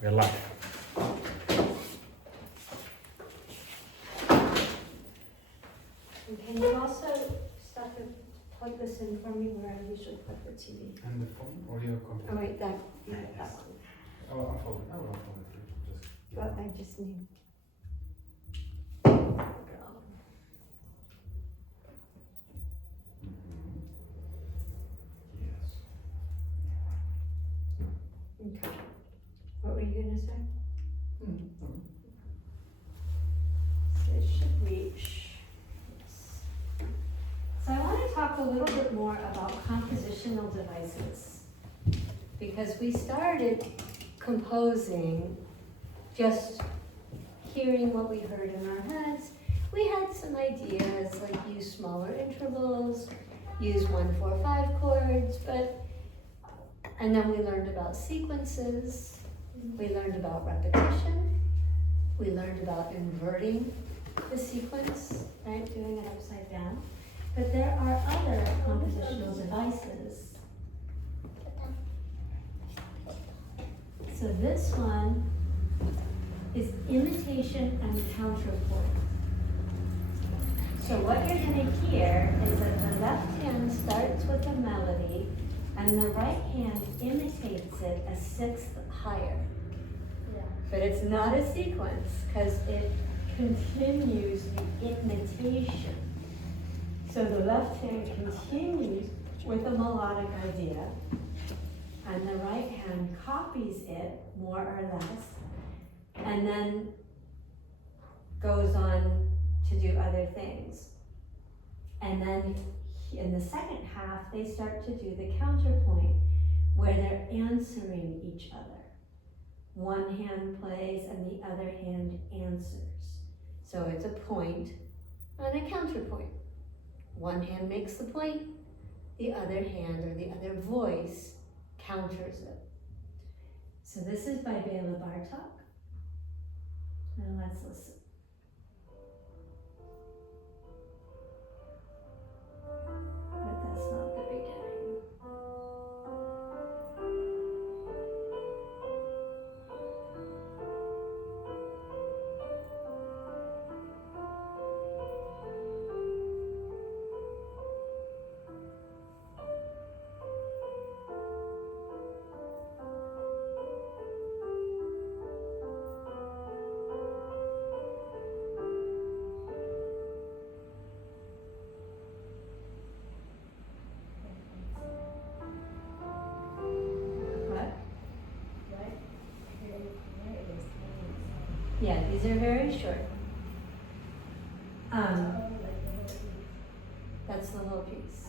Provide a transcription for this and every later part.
We're live. And can you also start to plug this in for me where I usually plug the TV? And the phone or your computer? Oh wait, that Yes. one. Oh, I'll follow it. I will follow it. Just. Well, I just need. Yes. Okay. What were you gonna say? So it should reach. Yes. So I want to talk a little bit more about compositional devices, because we started composing just hearing what we heard in our heads. We had some ideas like use smaller intervals, use 1-4-5 chords, and then we learned about sequences, we learned about repetition, we learned about inverting the sequence, right, doing it upside down. But there are other compositional devices. So this one is imitation and counterpoint. So what you're going to hear is that the left hand starts with a melody and the right hand imitates it a sixth higher. Yeah. But it's not a sequence because it continues the imitation. So the left hand continues with a melodic idea and the right hand copies it more or less and then goes on to do other things. And then in the second half, they start to do the counterpoint where they're answering each other. One hand plays and the other hand answers. So it's a point and a counterpoint. One hand makes the point, the other hand or the other voice counters it. So this is by Bela Bartok. And let's listen. But that's not the beginning. What? Yeah, these are very short. That's the whole piece.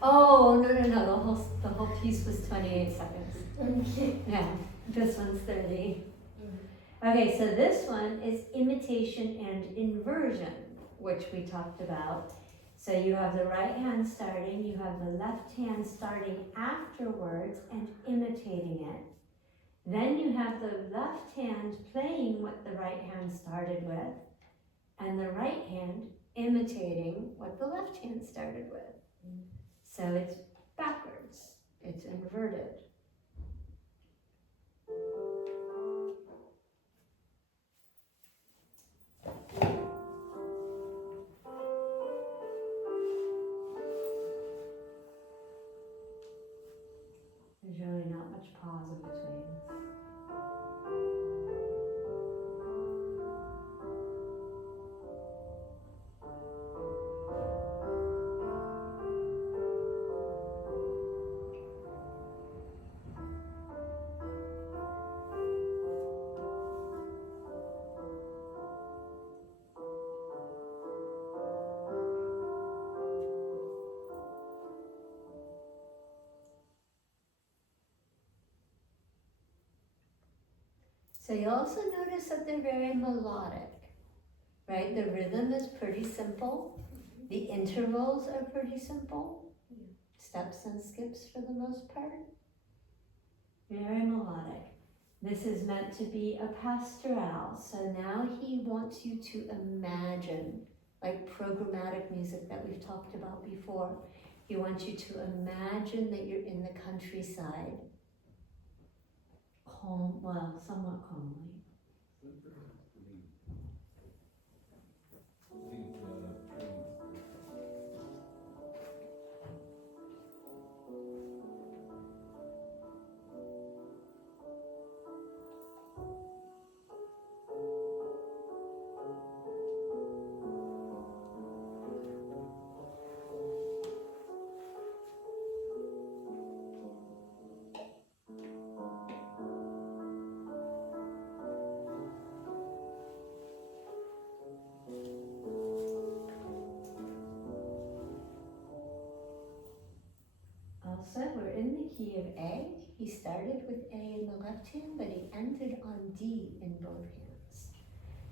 Oh, no, the whole piece was 28 seconds. Yeah, this one's 30. Okay, so this one is imitation and inversion, which we talked about. So you have the right hand starting, you have the left hand starting afterwards and imitating it. Then you have the left hand playing what the right hand started with, and the right hand imitating what the left hand started with. So it's backwards, it's inverted. There's really not much pause in between. So you'll also notice that they're very melodic, right? The rhythm is pretty simple. The intervals are pretty simple. Steps and skips for the most part. Very melodic. This is meant to be a pastoral. So now he wants you to imagine, like programmatic music that we've talked about before. He wants you to imagine that you're in the countryside calm, well, somewhat calmly. Also, we're in the key of A. He started with A in the left hand, but he ended on D in both hands.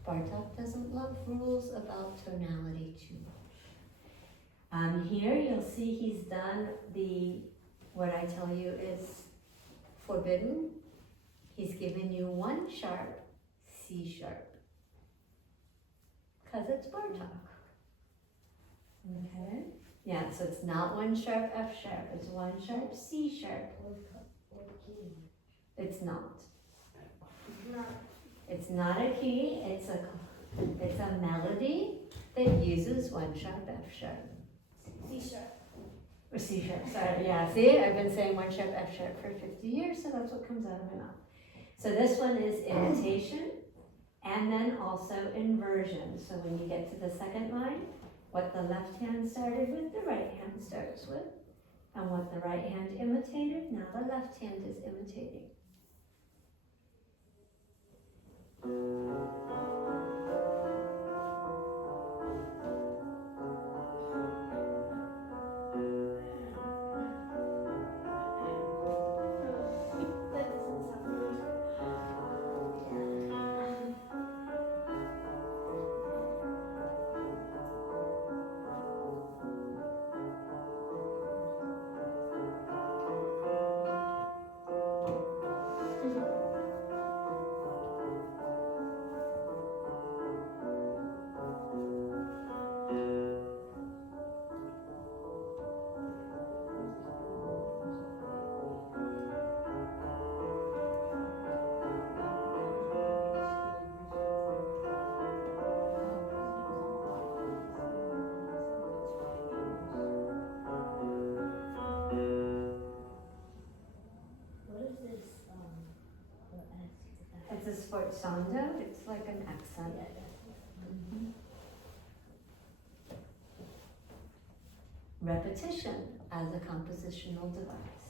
Bartok doesn't love rules about tonality too much. Here you'll see he's done what I tell you is forbidden. He's given you one sharp, C sharp, because it's Bartok. Okay? Yeah, so it's not one sharp F sharp, it's one sharp C sharp. It's not. It's not a key, it's a melody that uses one sharp F sharp. C sharp. Or C sharp, sorry, yeah, see, I've been saying one sharp F sharp for 50 years, so that's what comes out of my mouth. So this one is imitation, and then also inversion. So when you get to the second line, what the left hand started with, the right hand starts with. And what the right hand imitated, now the left hand is imitating. That doesn't sound good. What is this, It's a sforzando, it's like an accent. Repetition as a compositional device.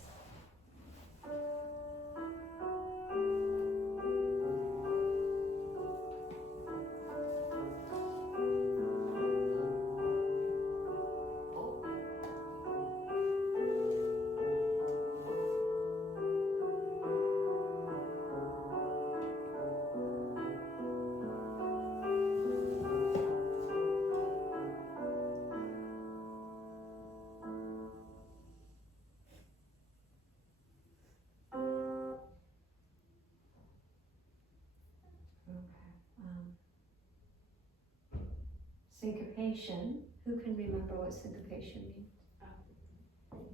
Syncopation, who can remember what syncopation means?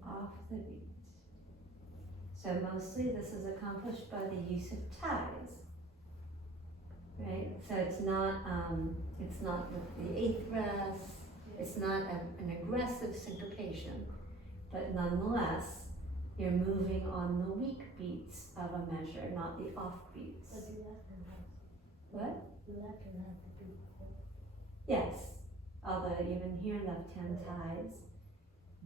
Off the beat. So mostly this is accomplished by the use of ties, right? So it's not with the eighth breath, it's not an aggressive syncopation, but nonetheless, you're moving on the weak beats of a measure, not the off beats. But the left hand has, What? the left hand has to do. Yes, although even here left hand ties,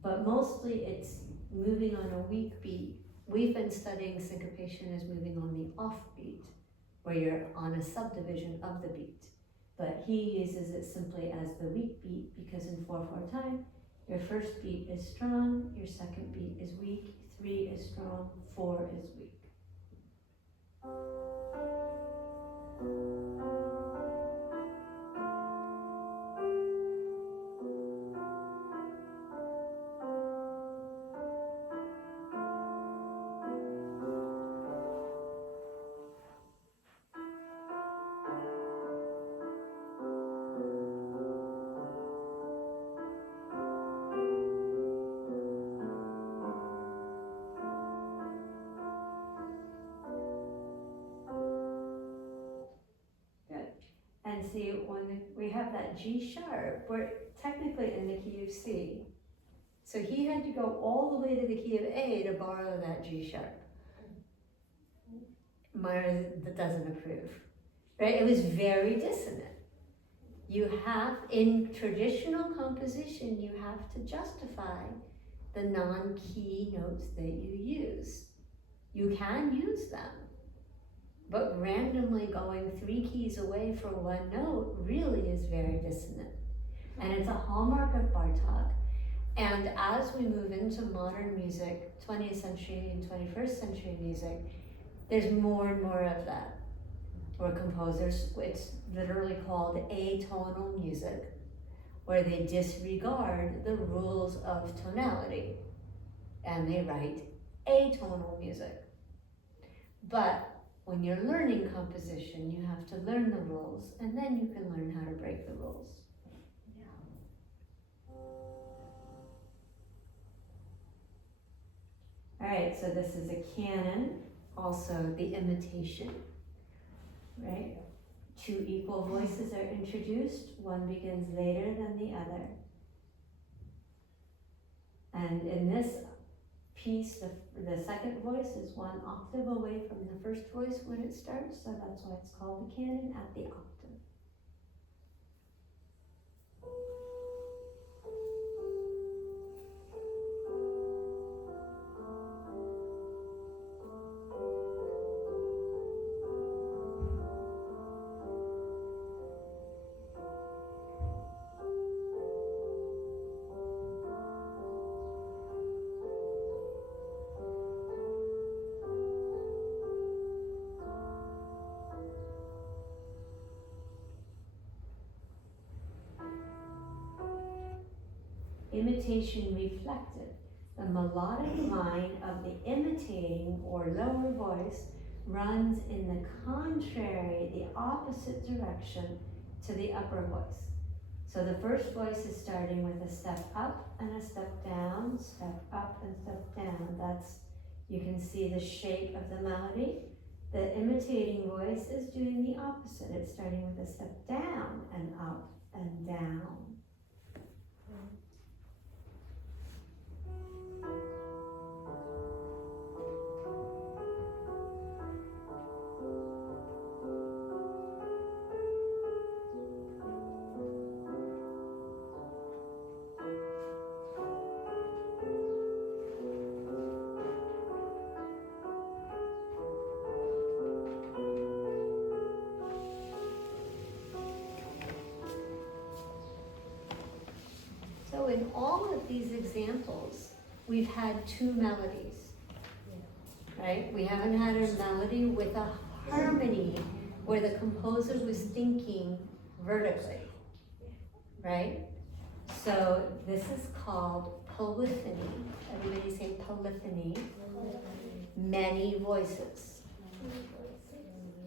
but mostly it's moving on a weak beat. We've been studying syncopation as moving on the off beat, where you're on a subdivision of the beat. But he uses it simply as the weak beat because in 4/4 time, your first beat is strong, your second beat is weak, 3 is strong, 4 is weak. see, when we have that G sharp, we're technically in the key of C. So he had to go all the way to the key of A to borrow that G sharp. Myra doesn't approve, right? It was very dissonant. You have, in traditional composition, you have to justify the non-key notes that you use. You can use them, but randomly going 3 keys away for one note really is very dissonant. And it's a hallmark of Bartók. And as we move into modern music, 20th century and 21st century music, there's more and more of that. Where composers, it's literally called atonal music, where they disregard the rules of tonality and they write atonal music. But when you're learning composition, you have to learn the rules, and then you can learn how to break the rules. All right, so this is a canon, also the imitation, right? 2 equal voices are introduced, one begins later than the other. And in this piece, the second voice is 1 octave away from the first voice when it starts, so that's why it's called the canon at the octave. Imitation reflective. The melodic line of the imitating or lower voice runs in the contrary, the opposite direction to the upper voice. So the first voice is starting with a step up and a step down, step up and step down. That's, you can see the shape of the melody. The imitating voice is doing the opposite. It's starting with a step down and up and down. So in all of these examples, we've had 2 melodies, right? We haven't had a melody with a harmony where the composer was thinking vertically, right? So this is called polyphony. Everybody say polyphony. Many voices,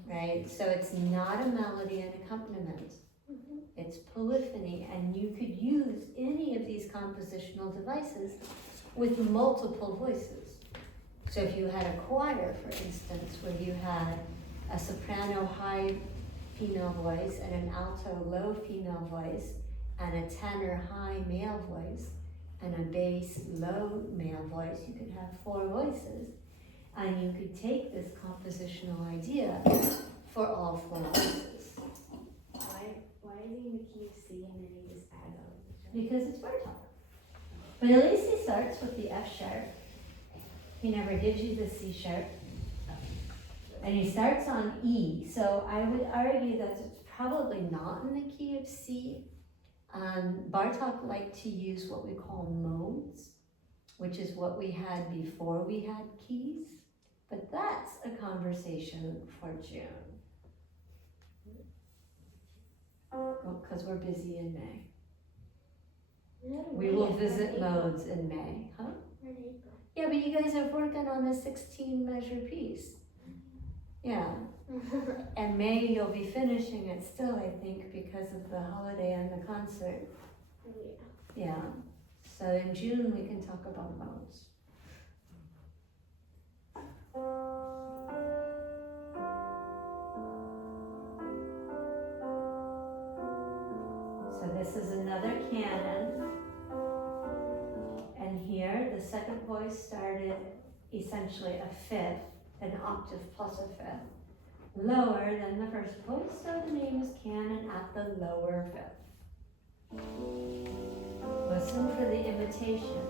right? So it's not a melody and accompaniment. It's polyphony, and you could use any of these compositional devices with multiple voices. So if you had a choir, for instance, where you had a soprano high female voice and an alto low female voice and a tenor high male voice and a bass low male voice, you could have 4 voices. And you could take this compositional idea for all 4 voices. Why is he in the key of C and then he just adds on? Because it's Bartók. But at least he starts with the F sharp. He never gives you the C sharp. And he starts on E. So I would argue that it's probably not in the key of C. Bartók liked to use what we call modes, which is what we had before we had keys. But that's a conversation for June. Because we're busy in May. We will visit modes in May, huh? Yeah, but you guys are working on a 16 measure piece. Yeah. And May you'll be finishing it still, I think, because of the holiday and the concert. Yeah. So in June we can talk about modes. So this is another canon. And here, the second voice started essentially a fifth, an octave plus a fifth, lower than the first voice, so the name is canon at the lower fifth. Listen for the imitation.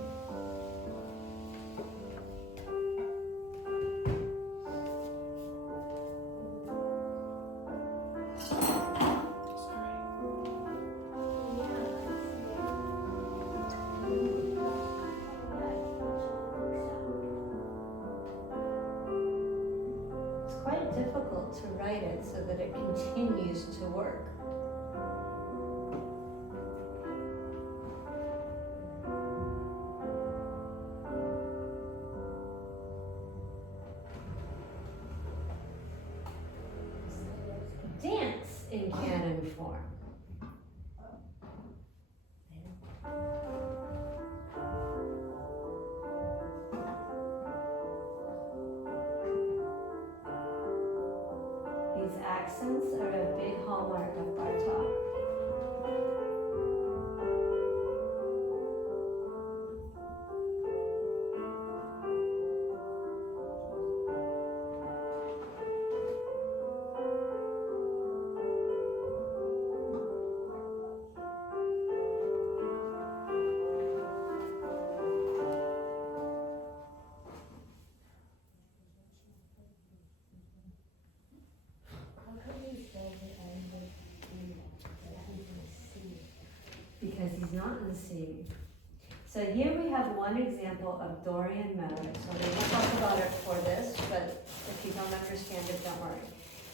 It's quite difficult to write it so that it continues to work. Dance in canon form. These accents are a big hallmark of Bartok. Because he's not in the C. So here we have one example of Dorian mode. So we won't talk about it for this, but if you don't understand it, don't worry.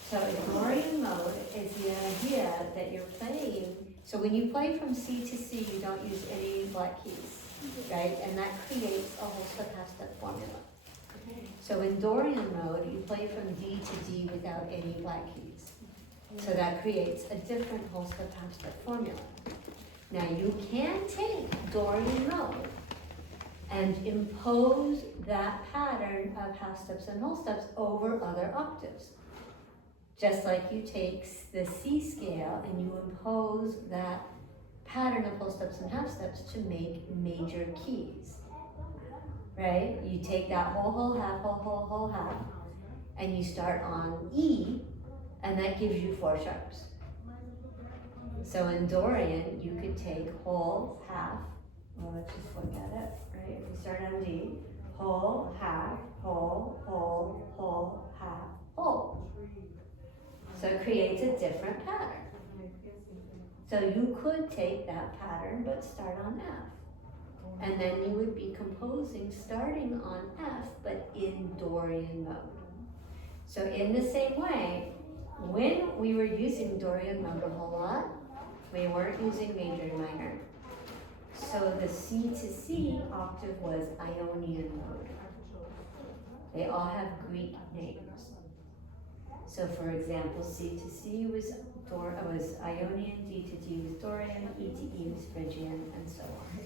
So a Dorian mode is the idea that you're playing. So when you play from C to C, you don't use any black keys, right? And that creates a whole stochastic formula. So in Dorian mode, you play from D to D without any black keys. So that creates a different whole stochastic formula. Now you can take Dorian mode and impose that pattern of half steps and whole steps over other octaves. Just like you take the C scale and you impose that pattern of whole steps and half steps to make major keys, right? You take that whole, half, and you start on E, and that gives you 4 sharps. So in Dorian, you could take whole, half, well, let's just look at it, right? If we start on D, whole, half, whole, half, whole. So it creates a different pattern. So you could take that pattern, but start on F. And then you would be composing starting on F, but in Dorian mode. So in the same way, when we were using Dorian mode a whole lot, we weren't using major and minor. So the C to C octave was Ionian mode. They all have Greek names. So for example, C to C was Ionian, D to D was Dorian, E to E was Phrygian, and so on.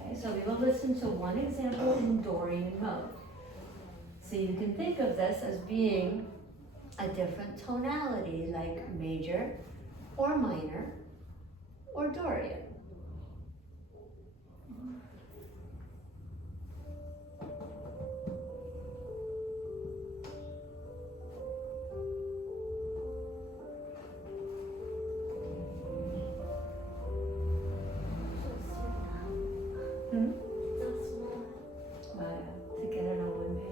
Okay, so we will listen to one example in Dorian mode. So you can think of this as being a different tonality, like major, or minor, or Dorian. To get it on one page.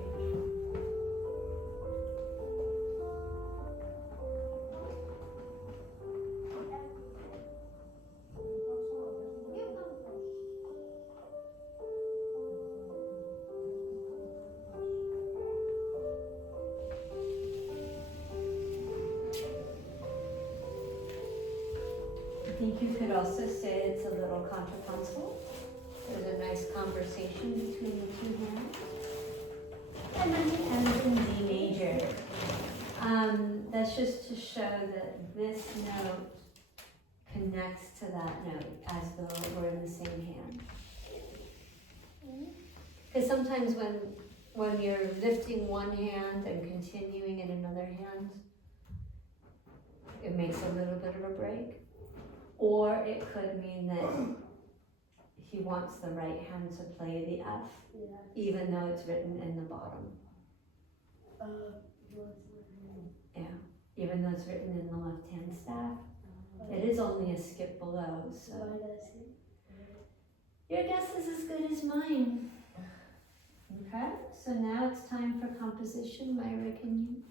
I think you could also say it's a little contrapuntal. There's a nice conversation between the two hands. And then it ends in D major. That's just to show that this note connects to that note as though we're in the same hand. Because sometimes when you're lifting one hand and continuing in another hand, it makes a little bit of a break. Or it could mean that he wants the right hand to play the F, Yeah. even though it's written in the bottom. Even though it's written in the left-hand staff. It is only a skip below, so. Why does he? Your guess is as good as mine. Okay, so now it's time for composition. Myra, can you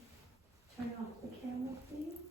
turn off the camera, please?